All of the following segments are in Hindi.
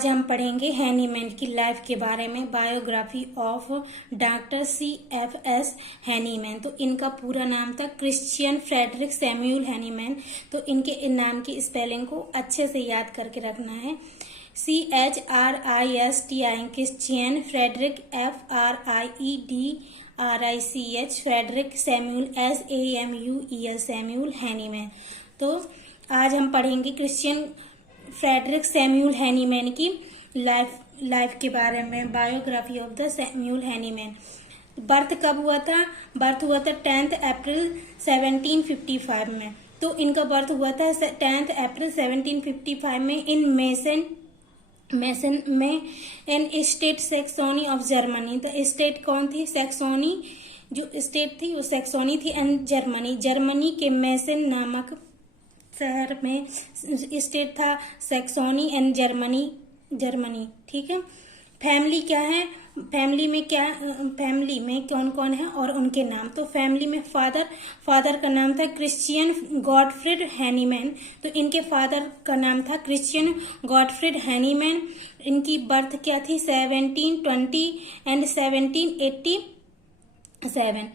आज हम पढ़ेंगे हैनीमैन की लाइफ के बारे में। Biography of doctor C.F.S. Hahnemann. तो इनका पूरा नाम था क्रिश्चियन फ्रेडरिक सैमुअल हैनीमैन। तो इनके नाम की स्पेलिंग को अच्छे से याद करके रखना है। CHRISTI Christian Friedrich FRIEDRICH Friedrich Samuel SAMUEL Samuel Hahnemann. तो आज हम पढ़ेंगे क्रिश्चियन फ्रेडरिक सैमुअल हैनीमैन की लाइफ के बारे में। Biography of the Samuel Hahnemann. Birth कब हुआ था? बर्थ हुआ था 10 अप्रैल 1755 में। तो इनका बर्थ हुआ था 10 अप्रैल 1755 में इन मेसन में इन स्टेट सैक्सोनी ऑफ जर्मनी। तो स्टेट कौन थी? सैक्सोनी जो स्टेट थी वो सैक्सोनी थी एंड जर्मनी के मेसन नामक शहर में स्टेट था सैक्सोनी एंड जर्मनी। ठीक है। फैमिली क्या है? फैमिली में कौन कौन है और उनके नाम। तो फैमिली में फादर का नाम था क्रिश्चियन गॉटफ्रिड हैनीमैन। तो इनके फादर का नाम था क्रिश्चियन गॉटफ्रिड हैनीमैन। इनकी बर्थ क्या थी? 1720 एंड 1787।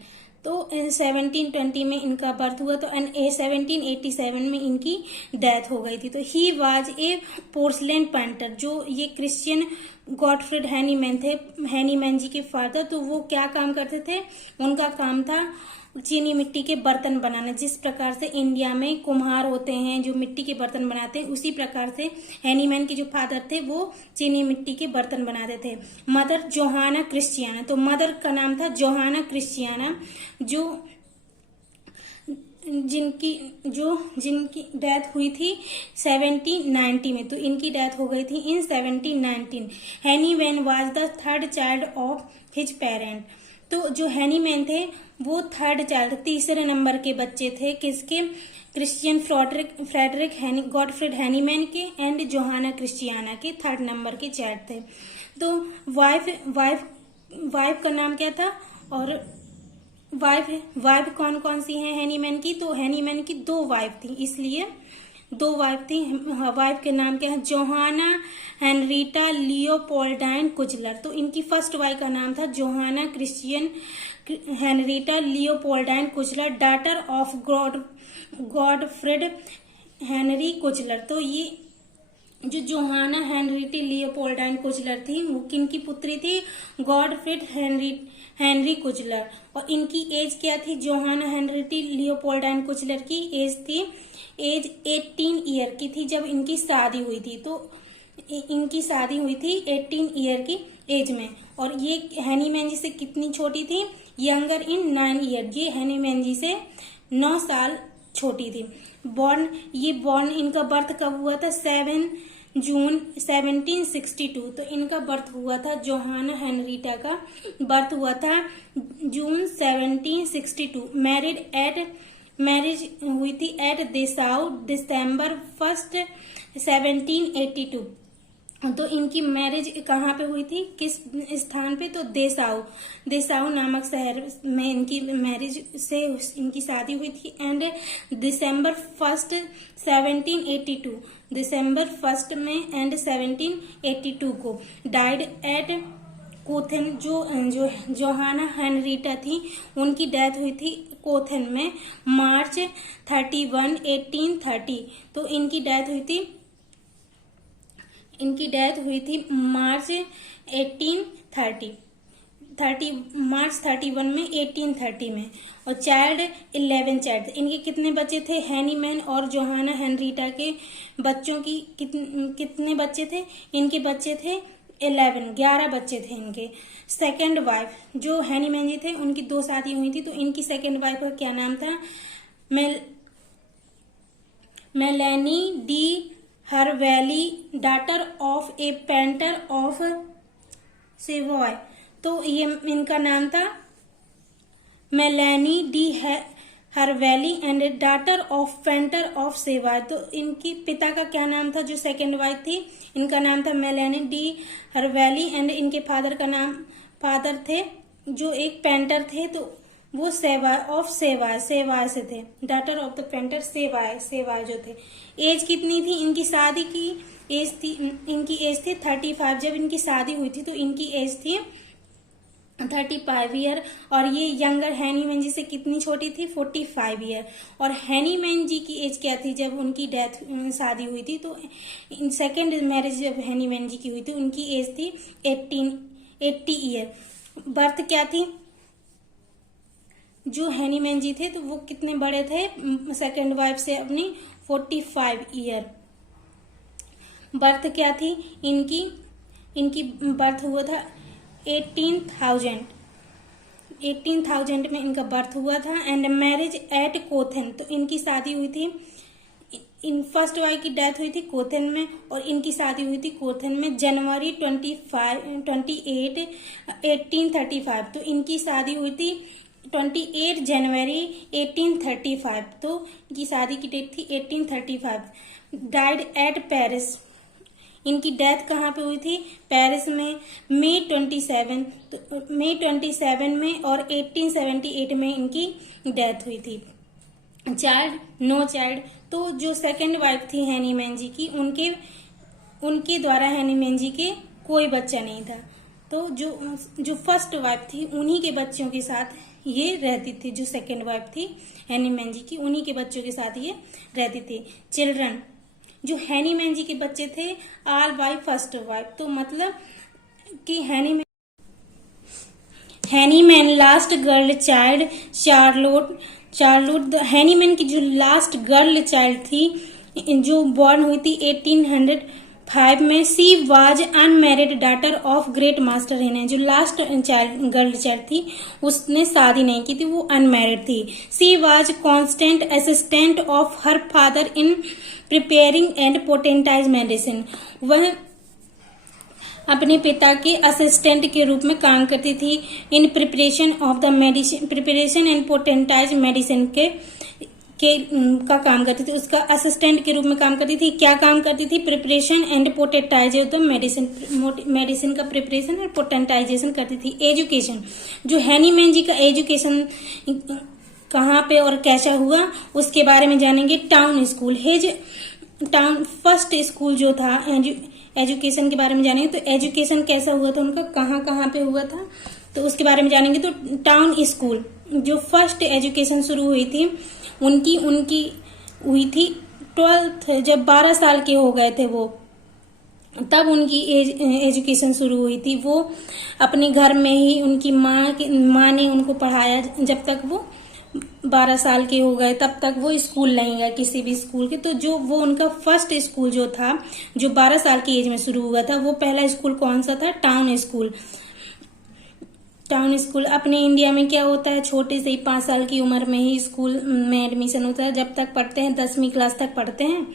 तो 1720 में इनका बर्थ हुआ। तो 1787 में इनकी डेथ हो गई थी। तो he was a porcelain painter. जो ये क्रिश्चियन गॉटफ्रिड हैनीमैन थे, हैनीमैन जी के फादर, तो वो क्या काम करते थे? उनका काम था चीनी मिट्टी के बर्तन बनाना। जिस प्रकार से इंडिया में कुम्हार होते हैं जो मिट्टी के बर्तन बनाते हैं, उसी प्रकार से हैनीमैन के जो फादर थे वो चीनी मिट्टी के बर्तन बनाते थे। Mother Johanna Christiana. तो मदर का नाम था जोहाना क्रिश्चियाना, जिनकी डेथ हुई थी 1790 में। तो इनकी डेथ हो गई थी इन 1719। Hahnemann was the third child of his parent. तो जो हैनीमैन थे वो थर्ड चाइल्ड, तीसरे नंबर के बच्चे थे। किसके? क्रिश्चियन फ्रेडरिक गॉटफ्रिड हैनीमैन के एंड जोहाना क्रिश्चियाना के थर्ड नंबर के चाइल्ड थे। तो वाइफ का नाम क्या था? और वाइफ कौन कौन सी हैं हैनीमैन की? तो हैनीमैन की 2 वाइफ थी, इसलिए 2 वाइफ थी। वाइफ के नाम क्या है? Johanna Henrietta Leopoldine Kuchler. तो इनकी फर्स्ट वाइफ का नाम था Johanna Christian Henrietta Leopoldine Kuchler, daughter of Godfried Henry Kuchler. तो ये जो जोहाना हेनरीटी लियोपोल्डाइन कुचलर थी वो किनकी पुत्री थी? गॉडफ्रिड हेनरी कुचलर। और इनकी एज क्या थी? जोहाना हेनरीटी लियोपोल्डाइन कुचलर की एज 18 ईयर की थी जब इनकी शादी हुई थी। तो इनकी शादी हुई थी 18 ईयर की एज में। और ये हैनीमैन जी से कितनी छोटी थी? यंगर इन 9 ईयर। ये हैनीमैन जी से 9 साल छोटी थी। इनका बर्थ कब हुआ था? 7 जून 1762। तो इनका बर्थ हुआ था, जोहाना हेनरीटा का बर्थ हुआ था जून 1762। मैरिज हुई थी एट देसाउ दिसंबर 1 1782। तो इनकी मैरिज कहाँ पे हुई थी? किस स्थान पे? तो देसाउ नामक शहर में इनकी मैरिज से इनकी शादी हुई थी एंड दिसंबर 1 1782 दिसंबर 1 में एंड 1782 को डाइड एट कोथेन। जो जोहाना हेनरीटा थी उनकी डेथ हुई थी कोथेन में मार्च 31 1830। तो इनकी डेथ हुई थी मार्च 31 में 1830 में। और चाइल्ड 11 चाइल्ड। इनके कितने बच्चे थे? हैनीमैन और जोहाना हेनरीटा के बच्चों की कितने बच्चे थे? इनके बच्चे थे 11 बच्चे थे इनके। सेकेंड वाइफ जो हैनीमैन जी थे उनकी 2 शादी हुई थी। तो इनकी सेकेंड वाइफ का क्या नाम था? Melanie de Hervilly, daughter of a painter of Savoy. तो ये इनका नाम था Melanie de Hervilly and daughter of painter of Savoy. तो इनकी पिता का क्या नाम था? जो सेकेंड वाइफ थी इनका नाम था मेलेनी डी हरवैली एंड इनके फादर थे जो एक पेंटर थे। तो वो सेवाय से थे। डॉटर ऑफ द पेंटर सेवाय जो थे। एज कितनी थी इनकी शादी की? एज थी, इनकी एज थी 35। जब इनकी शादी हुई थी तो इनकी एज थी 35 ईयर। और ये यंगर हैनीमैन जी से कितनी छोटी थी, 45 ईयर। और हैनीमैन जी की एज क्या थी जब उनकी डेथ शादी हुई थी, तो सेकेंड मैरिज जब हैनीमैन जी की हुई थी उनकी एज थी 80 ईयर। बर्थ क्या थी, जो हैनीमैन जी थे तो वो कितने बड़े थे सेकेंड वाइफ से अपनी, 45 ईयर। बर्थ क्या थी इनकी, इनकी बर्थ हुआ था 18,000 में इनका बर्थ हुआ था। एंड मैरिज एट कोथेन, तो इनकी शादी हुई थी, इन फर्स्ट वाइफ की डेथ हुई थी कोथेन में और इनकी शादी हुई थी कोथेन में जनवरी 28 1835। तो इनकी शादी हुई थी 28 जनवरी 1835। तो इनकी शादी की डेट थी 1835। डाइड एट पेरिस, इनकी डेथ कहाँ पे हुई थी, पेरिस में, मई 27 में और 1878 में इनकी डेथ हुई थी। चाइल्ड, नो चाइल्ड, तो जो सेकंड वाइफ थी हैनीमैन जी की, उनके द्वारा हैनीमैन जी के कोई बच्चा नहीं था। तो जो फर्स्ट वाइफ थी उन्हीं के बच्चों के साथ ये रहती थी, जो सेकंड वाइफ थी हैनीमैन जी की उन्हीं के बच्चों के साथ ये रहती थी। चिल्ड्रन, जो हैनीमैन जी के बच्चे थे ऑल बाय फर्स्ट वाइफ, तो मतलब कि Hahnemann last girl child Charlotte Hahnemann की जो लास्ट गर्ल चाइल्ड थी जो बॉर्न हुई थी 1805 में, she was unmarried daughter of great master हेने, जो लास्ट गर्ल चाइल्ड थी उसने शादी नहीं की थी, वो अनमैरिड थी। She was constant assistant of her father in preparing and potentise medicine, वह अपने पिता के असिस्टेंट के रूप में काम करती थी। In preparation of the medicine, preparation and potentise medicine का काम करती थी, उसका असिस्टेंट के रूप में काम करती थी। क्या काम करती थी, preparation and potentise of the medicine का प्रिपरेशन और पोटेंटाइजेशन करती थी। एजुकेशन, जो हैनीमैन जी का एजुकेशन कहाँ पे और कैसा हुआ उसके बारे में जानेंगे। Town school, town first school जो था, एजुकेशन के बारे में जानेंगे। तो एजुकेशन कैसा हुआ था उनका, कहाँ पे हुआ था, तो उसके बारे में जानेंगे। तो टाउन स्कूल जो फर्स्ट एजुकेशन शुरू हुई थी उनकी हुई थी 12th, जब 12 साल के हो गए थे वो, तब उनकी एजुकेशन शुरू हुई थी। वो अपने घर में ही उनकी माँ ने उनको पढ़ाया, जब तक वो 12 साल के हो गए तब तक वो स्कूल नहीं गए किसी भी स्कूल के। तो जो वो उनका फर्स्ट स्कूल जो था, जो 12 साल की एज में शुरू हुआ था, वो पहला स्कूल कौन सा था, टाउन स्कूल। टाउन स्कूल अपने इंडिया में क्या होता है, छोटे से ही 5 साल की उम्र में ही स्कूल में एडमिशन होता है, जब तक पढ़ते हैं 10वीं क्लास तक पढ़ते हैं,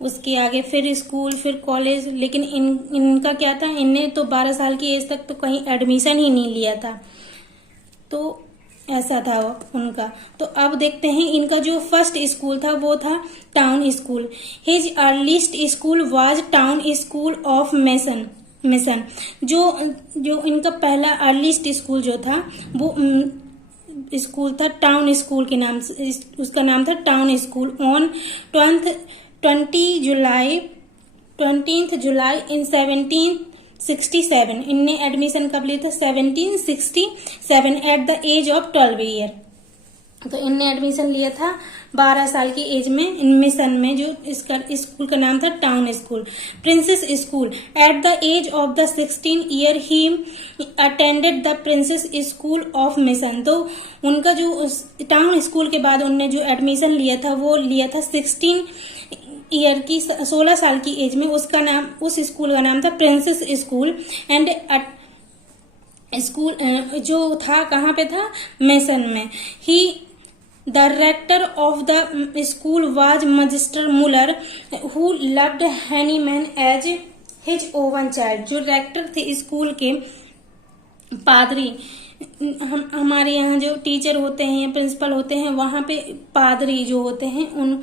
उसके आगे फिर स्कूल फिर कॉलेज। लेकिन इनका क्या था, इनने तो 12 साल की एज तक तो कहीं एडमिशन ही नहीं लिया था, तो ऐसा था उनका। तो अब देखते हैं इनका जो फर्स्ट स्कूल था वो था town school. His earliest school was town school of mission. जो इनका पहला अर्लीस्ट स्कूल जो था वो स्कूल था टाउन स्कूल के नाम से, उसका नाम था town school. On 20th July in 1767, इनने एडमिशन कब लिया था, 1767 at the age of 12 year. तो इनने एडमिशन लिया था 12 साल की एज में मिशन में, जो इसका स्कूल का नाम था town school. Princes school, at the age of the 16 year he attended the princes school of mission. तो उनका जो टाउन स्कूल के बाद उनने जो एडमिशन लिया था वो लिया था 16 ईयर की, 16 साल की एज में। उसका नाम, उस स्कूल का नाम था प्रिंसेस स्कूल। एंड स्कूल जो था कहाँ पे था, मिशन में। He the rector of the school was Magister Muller who loved Hahnemann as his own child. जो रेक्टर थे स्कूल के, पादरी, हमारे यहाँ जो टीचर होते हैं या प्रिंसिपल होते हैं, वहां पे पादरी जो होते हैं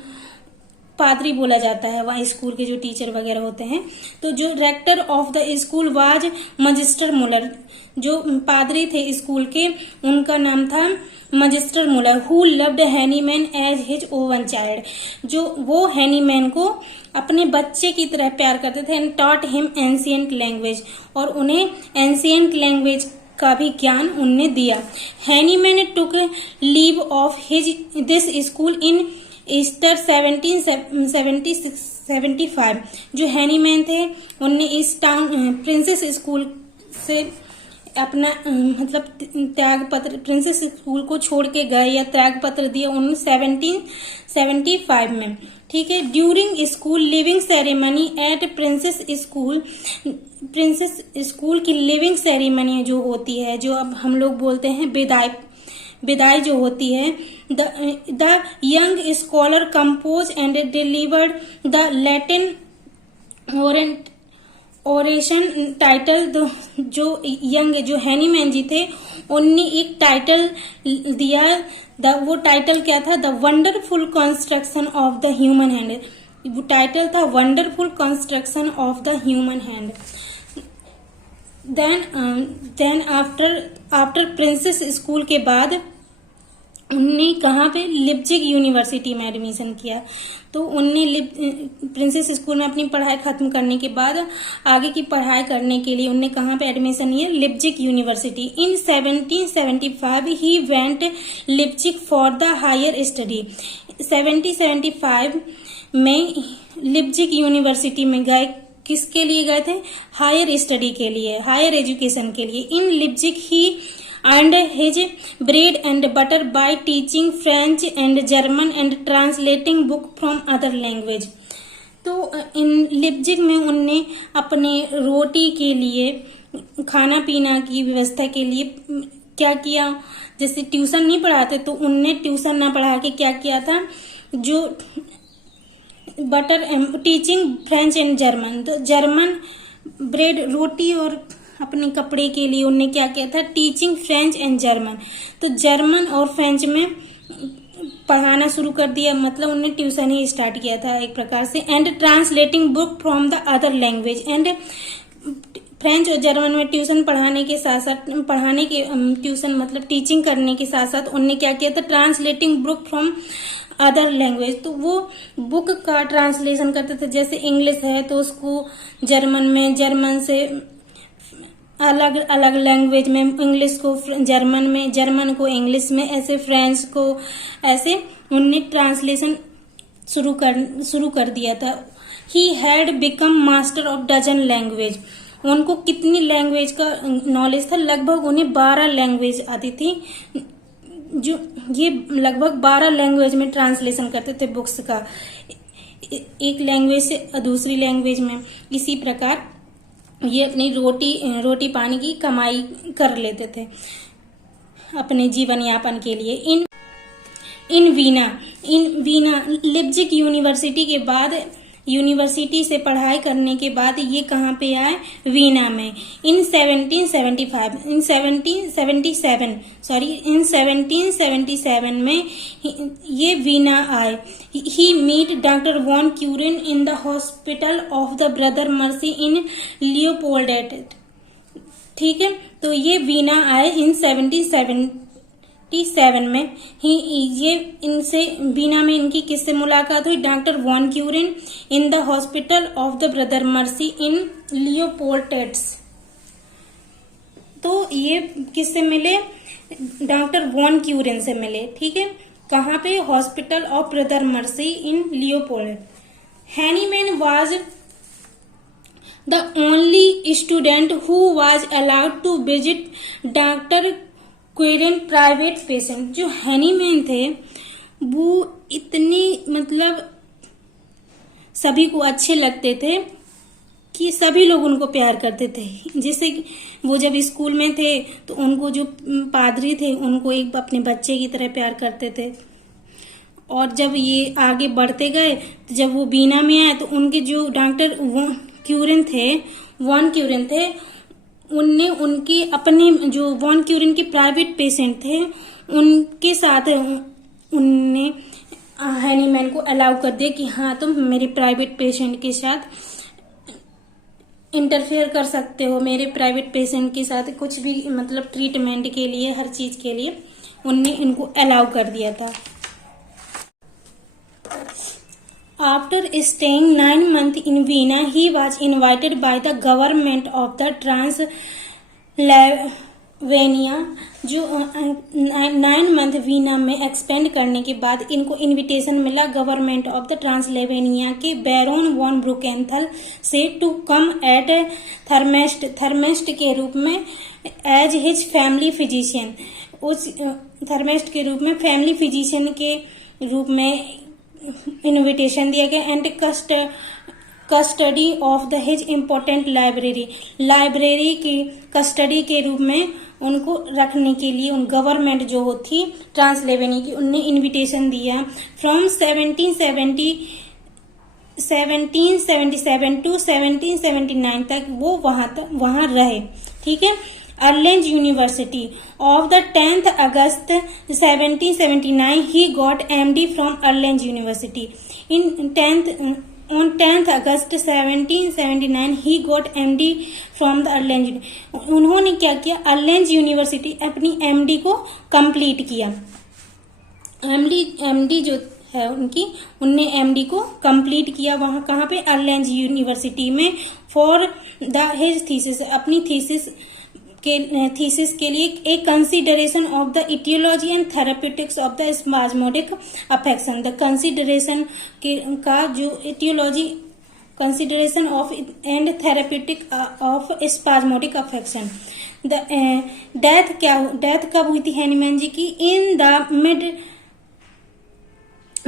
पादरी बोला जाता है वहाँ स्कूल के जो टीचर वगैरह होते हैं। तो जो rector of the school was Magister Muller, जो पादरी थे स्कूल के उनका नाम था Magister Muller. Who loved Hahnemann as his own child, जो वो हैनीमैन को अपने बच्चे की तरह प्यार करते थे। And taught him ancient language, और उन्हें एंशिएंट लैंग्वेज का भी ज्ञान उनने दिया। Hahnemann took leave of his this school in Easter 1775। जो हैनीमैन थे उनने इस टाउन प्रिंसेस स्कूल से अपना मतलब त्याग पत्र, प्रिंसेस स्कूल को छोड़ के गए या त्याग पत्र दिया उन्होंने 1775 में। ठीक है। During school living ceremony eight princess school की लिविंग सेरेमनी जो होती है, जो अब हम लोग बोलते हैं विदाई जो होती है, the young scholar compose and delivered the Latin oration title. जो हैनीमैन जी थे उनने एक टाइटल दिया, वो टाइटल क्या था? The wonderful construction of the human hand. वो टाइटल था wonderful construction of the human hand. Then after princes school के बाद उनने कहाँ पे? लिप्जिग यूनिवर्सिटी में एडमिशन किया। तो उनने प्रिंसेस स्कूल में अपनी पढ़ाई खत्म करने के बाद आगे की पढ़ाई करने के लिए उनने कहाँ पे एडमिशन लिया? Leipzig university. In 1775 he went Leipzig for the higher study. 1775 में लिप्जिग यूनिवर्सिटी में गए। किसके लिए गए थे? हायर स्टडी के लिए, हायर एजुकेशन के लिए। इन Leipzig he earned his bread and butter by teaching French and German and translating book from other language। तो इन लिप्जिग में उनने अपने रोटी के लिए, खाना पीना की व्यवस्था के लिए क्या किया? जैसे ट्यूशन नहीं पढ़ाते तो उनने ट्यूशन ना पढ़ा के क्या किया था? जो टीचिंग फ्रेंच एंड जर्मन, तो जर्मन ब्रेड रोटी और अपने कपड़े के लिए उनने क्या किया था? Teaching French and German. तो जर्मन और फ्रेंच में पढ़ाना शुरू कर दिया, मतलब उन्होंने ट्यूशन ही स्टार्ट किया था एक प्रकार से। And translating book from the other language. And French और जर्मन में ट्यूशन पढ़ाने के साथ साथ ट्यूशन मतलब टीचिंग करने के साथ साथ उनने क्या किया था? Translating book from other language. तो वो बुक का ट्रांसलेशन करते थे। जैसे इंग्लिश है तो उसको जर्मन में, जर्मन से अलग अलग लैंग्वेज में, इंग्लिश को जर्मन में, जर्मन को इंग्लिश में, ऐसे फ्रेंच को, ऐसे उनने ट्रांसलेशन शुरू कर दिया था। He had become master of dozen language. उनको कितनी लैंग्वेज का नॉलेज था? लगभग उन्हें 12 लैंग्वेज आती थी। जो ये लगभग 12 लैंग्वेज में ट्रांसलेशन करते थे बुक्स का, एक लैंग्वेज से दूसरी लैंग्वेज में। इसी प्रकार ये अपनी रोटी पानी की कमाई कर लेते थे अपने जीवन यापन के लिए। इन वीना लिप्जिग यूनिवर्सिटी के बाद, यूनिवर्सिटी से पढ़ाई करने के बाद ये कहाँ पे आए? वीना में। इन 1777 में ये वीना आए। He meet doctor von Quarin in the hospital of the brother mercy in Leopoldstadt. ठीक है। तो ये वीना आए इन 1777 में। ये इनसे वीना में इनकी किससे मुलाकात हुई? Doctor von Quarin in the hospital of the brother mercy in Leopoldstadt. तो ये किससे मिले? डॉक्टर वॉन क्यूरिन से मिले। ठीक है। कहाँ पे? Hospital of brother mercy in Leopold. Hahnemann was the only student who was allowed to visit doctor Quarin private patient. जो हैनीमैन थे वो इतने मतलब सभी को अच्छे लगते थे कि सभी लोग उनको प्यार करते थे। जैसे कि वो जब स्कूल में थे तो उनको जो पादरी थे उनको एक अपने बच्चे की तरह प्यार करते थे। और जब ये आगे बढ़ते गए तो जब वो बीना में आए तो उनके जो डॉक्टर वॉन क्यूरिन थे उनने उनके अपने जो वॉन क्यूरिन के प्राइवेट पेशेंट थे उनके साथ उनने हैनीमैन को अलाउ कर दिया कि हाँ तुम मेरे प्राइवेट पेशेंट के साथ इंटरफेयर कर सकते हो, मेरे प्राइवेट पेशेंट के साथ कुछ भी मतलब ट्रीटमेंट के लिए, हर चीज के लिए उनने इनको अलाउ कर दिया था। After staying 9 months in Vienna, he was invited by the government of the Transylvania। जो 9 मंथ वीना में एक्सपेंड करने के बाद इनको इनविटेशन मिला गवर्नमेंट ऑफ द ट्रांसलेवेनिया के बैरोन वॉन ब्रुकेंथल से टू कम एट थर्मेस्ट के रूप में एज हिज फैमिली फिजिशियन। उस थर्मेस्ट के रूप में फैमिली फिजिशियन के रूप में इनविटेशन दिया गया। And custody of the his important library की कस्टडी के रूप में उनको रखने के लिए उन गवर्नमेंट जो थी ट्रांसलेवेनिया की, उनने इनविटेशन दिया। फ्रॉम 1777 टू 1779 तक वो वहां रहे। ठीक है। Erlangen university of the 10th August 1779 he got MD from Erlangen university. On 10th August 1779 he got MD from the Erlangen. उन्होंने क्या किया, अर्लेंज यूनिवर्सिटी अपनी MD को कंप्लीट किया। MD जो है उनकी, उनने MD को कंप्लीट किया वहां कहाँ पे, अर्लेंज यूनिवर्सिटी में। फॉर द हिज थीसिस, अपनी थीसिस के लिए एक consideration of the aetiology and therapeutics of the spasmodic affection. The consideration का जो aetiology, consideration of and therapeutic of spasmodic affection. The death कब हुई थी हैनीमैन जी की, in the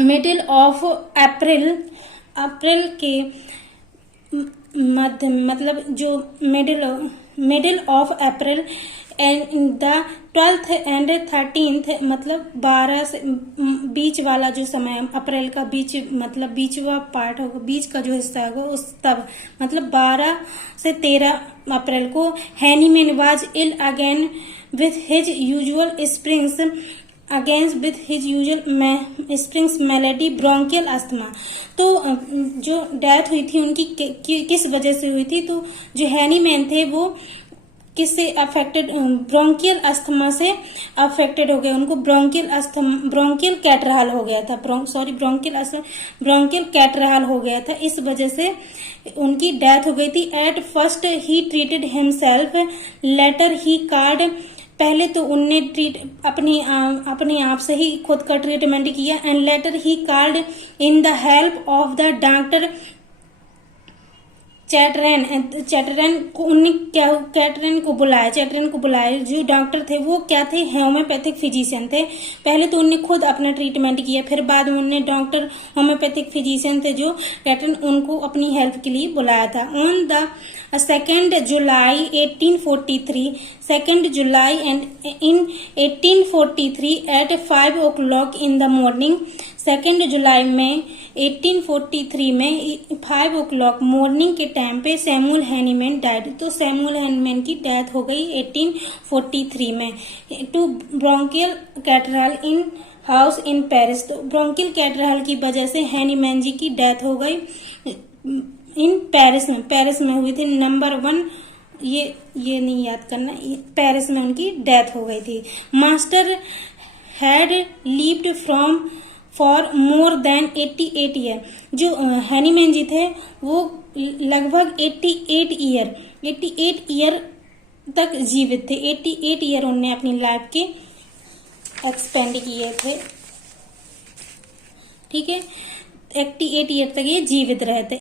middle of April के मध्य, मतलब जो middle of April and the 12th and 13th, मतलब 12 से बीच वाला जो समय, अप्रैल का बीच मतलब बीचवा पार्ट होगा, बीच का जो हिस्सा होगा उस तब मतलब 12 से 13 अप्रैल को Hahnemann was ill again with his usual springs malady bronchial asthma. तो जो डेथ हुई थी उनकी किस वजह से हुई थी, तो जो हैनीमैन थे वो किससे अफेक्टेड, ब्रोंकियल अस्थमा से अफेक्टेड हो गए। उनको ब्रोंकियल कैटराल हो गया था, ब्रोंकियल कैटराल हो गया था, इस वजह से उनकी डेथ हो गई थी। At first he treated himself, later he cured, पहले तो उनने अपने आप से ही खुद का ट्रीटमेंट किया। And later he cured in the help of the doctor चैटरन को, उनने क्या चैटरन को बुलाया, जो डॉक्टर थे वो क्या थे, होम्योपैथिक फिजिशियन थे। पहले तो उनने खुद अपना ट्रीटमेंट किया, फिर बाद में उनने डॉक्टर होम्योपैथिक फिजिशियन थे जो चैटरन, उनको अपनी हेल्प के लिए बुलाया था। On the 2 July 1843, 2 July and in 1843 at 5 o'clock in the morning, 2 जुलाई में 1843 में 5 o'clock मॉर्निंग के टाइम पे सैमुअल हैनीमैन डाइड। तो सैमुअल हैनीमैन की डेथ हो गई 1843 में। To bronchial catarrh in house in Paris. तो ब्रोंकियल कैटराल की वजह से हैनीमैन जी की डेथ हो गई इन पेरिस में हुई थी। नंबर 1 ये नहीं याद करना, पेरिस में उनकी डेथ हो गई थी। Master had levied for more than 88 year. जो हैनीमैन जी थे वो लगभग 88 ईयर तक जीवित थे। 88 ईयर उन्होंने अपनी लाइफ के एक्सपेंड किए थे। ठीक है, 88 ईयर तक ये जीवित रहे थे।